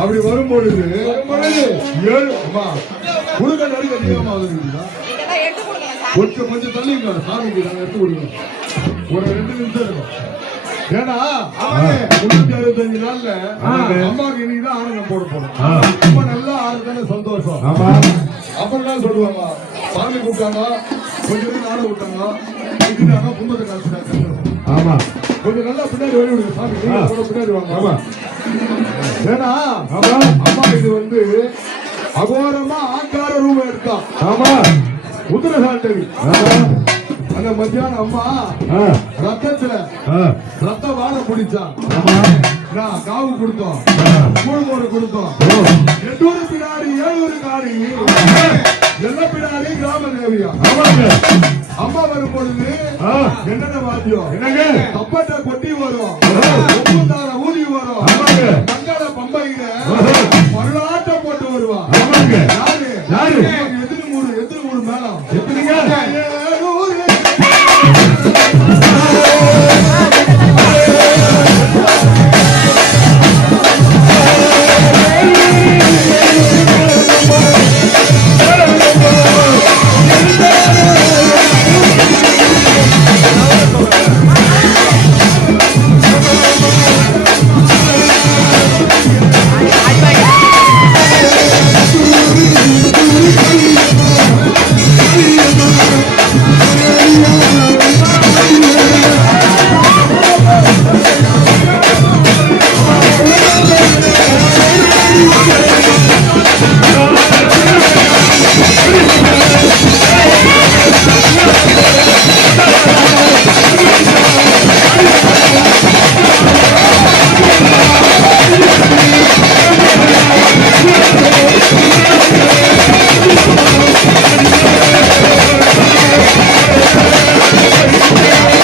அப்படி வரும்பொழுது குடுக்க அதிகமா கொஞ்சம் கொஞ்சம் தள்ளி சாமிக்கு நாங்க எடுத்து கொடுக்கணும். ஒரு 2 நிமிஷம் இருக்கும். ஏன்னா 365 நாள்ல அம்மாவுக்கு இன்னைக்குதான் ஆனந்தம் போட போறோம். ரொம்ப நல்லா ஆறுதானே சந்தோஷம். அப்புறம் தான் சொல்லுவாங்க சாமி கூப்பிட்டாங்க, கொஞ்சம் பேர் ஆட விட்டாங்க, விட்டுட்டாங்க, கும்பத்தை காமிச்சிட்டாங்க. ஆமா, கொஞ்சம் நல்லா பின்னாடி வழி விடுங்க சாமி, பின்னாடி வாங்க. ஆமா, ஏன்னா அம்மா இது வந்து அகோரமா ஆங்கார ரூபம் எடுத்தா. ஆமா, உத்தரசாண்டவி அந்த மத்தியானம் அம்மா ரத்தத்துல ரத்த வாழை பிடிச்சா. காவு கொடுத்தோம், கூழ்மோடு கொடுத்தோம். 8 பிடாரி 7 காரி எல்ல பிடாரி கிராம தேவியா. அம்மா வரும் பொழுது என்னென்ன வாத்தியம், என்னங்க தப்பட்ட கொட்டி வரும், ஒப்புந்தார ஊதி வரும், மங்கள பம்பையில வரலாற்றம் போட்டு வருவா. யாரு எதிர்மூடு மேலம் எத்தனைங்க